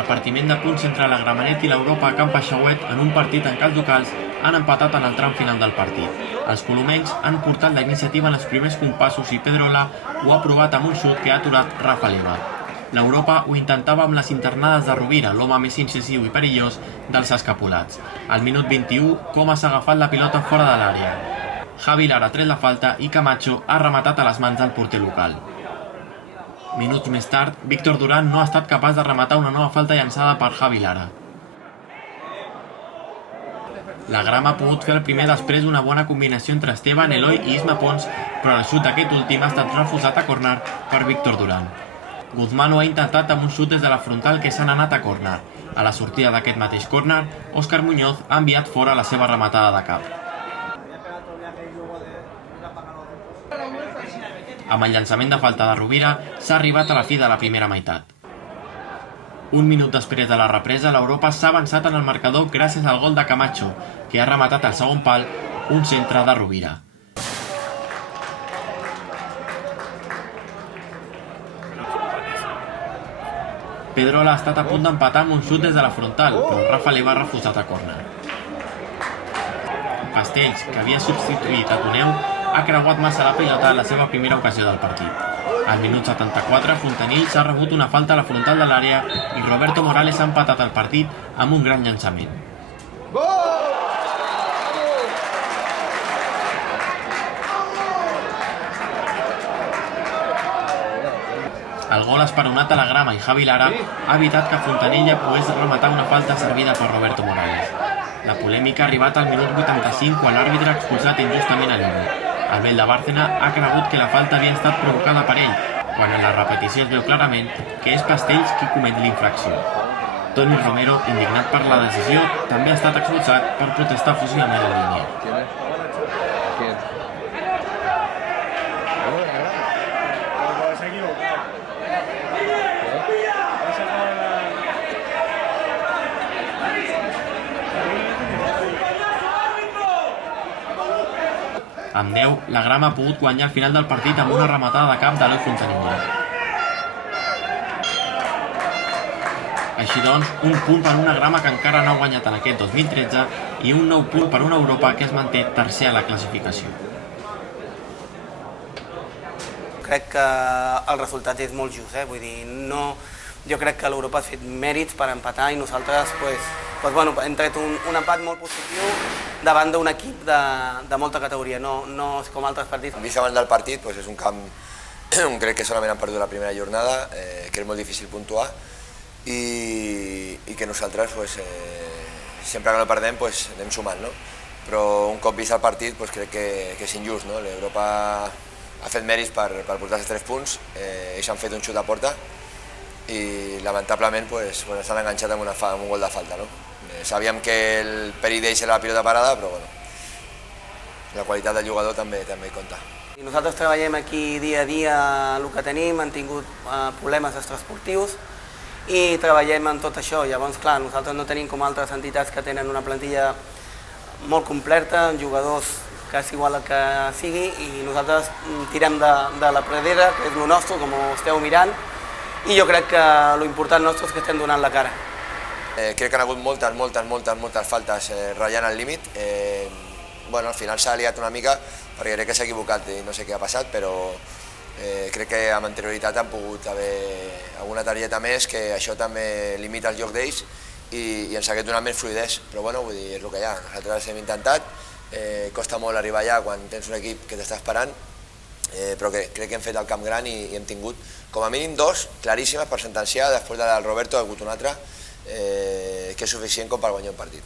repartiment de punts entre la Gramenet i l'Europa a Camp Peixauet en un partit en què els locals han empatat en el tram final del partit. Els colomencs han portat la iniciativa en els primers compassos i Pedrola ho ha provat amb un xut que ha aturat Rafa Leva. L'Europa ho intentava amb les internades de Rovira, l'home més incisiu i perillós dels escapulats. Al minut 21, Comas ha agafat la pilota fora de l'àrea. Javi Lara ha tret la falta i Camacho ha rematat a les mans del porter local. Minuts més tard, Víctor Duran no ha estat capaç de rematar una nova falta llançada per Javi Lara. La Grama ha pogut fer el primer després d'una bona combinació entre Esteban, Eloi i Isma Pons, però el xut d'aquest últim ha estat refusat a córner per Víctor Duran. Guzmán ho ha intentat amb un xut des de la frontal que s'han anat a córner. A la sortida d'aquest mateix córner, Òscar Muñoz ha enviat fora la seva rematada de cap. Amb el llançament de falta de Rovira, s'ha arribat a la fi de la primera meitat. Un minut després de la represa, l'Europa s'ha avançat en el marcador gràcies al gol de Camacho, que ha rematat al segon pal un centre de Rovira. Pedrola ha estat a punt d'empatar amb un xut des de la frontal, però Rafa Leva ha refusat a córner. Castells, que havia substituït a Toneu, ha creuat massa la pilota en la seva primera ocasió del partit. Al minut 74, Fontanills ha rebut una falta a la frontal de l'àrea i Roberto Morales ha empatat el partit amb un gran llançament. El gol esperonat a la Grama i Javi Lara ha evitat que Fontanella pogués rematar una falta servida per Roberto Morales. La polèmica ha arribat al minut 85 quan l'àrbitre ha expulsat injustament a Lima. El Bell de Bárcena ha cregut que la falta havia estat provocada per ell, quan en la repetició es veu clarament que és Castells qui comet l'infracció. Toni Romero, indignat per la decisió, també ha estat expulsat per protestar fusivament en línia. Amb 10, la Grama ha pogut guanyar al final del partit amb una rematada de cap d'Eloi Fontanilla. Així doncs, un punt per una Grama que encara no ha guanyat en aquest 2013 i un nou punt per una Europa que es manté tercer a la classificació. Crec que el resultat és molt just, vull dir, jo crec que l'Europa ha fet mèrits per empatar i nosaltres hem tret un empat molt positiu davant d'un equip de molta categoria, no és com altres partits. Vist abans del partit, és un camp on crec que solament han perdut la primera jornada, que és molt difícil puntuar i que nosaltres sempre que no perdem anem sumant, però un cop vist el partit crec que és injust. L'Europa ha fet mèrits per portar els 3 punts, ells han fet un xut a porta i lamentablement s'han enganxat amb un gol de falta. Sabíem que el perill d'ells era la pilota parada, però la qualitat del jugador també hi compta. Nosaltres treballem aquí dia a dia el que tenim, han tingut problemes extraesportius i treballem en tot això. Llavors, clar, nosaltres no tenim com altres entitats que tenen una plantilla molt completa, jugadors quasi igual el que sigui, i nosaltres tirem de la pradera, que és el nostre, com ho esteu mirant, i jo crec que l'important nostre és que estem donant la cara. Crec que han hagut moltes faltes ratllant el límit. Al final s'ha liat una mica perquè crec que s'ha equivocat i no sé què ha passat, però crec que amb anterioritat han pogut haver alguna targeta més, que això també limita el joc d'ells i ens hagués donat més fluidesa, però vull dir, és el que hi ha. Nosaltres hem intentat, costa molt arribar allà quan tens un equip que t'està esperant, però crec que hem fet el camp gran i hem tingut com a mínim 2 claríssimes per sentenciar. Després del Roberto ha hagut un altre que és suficient com per guanyar un partit.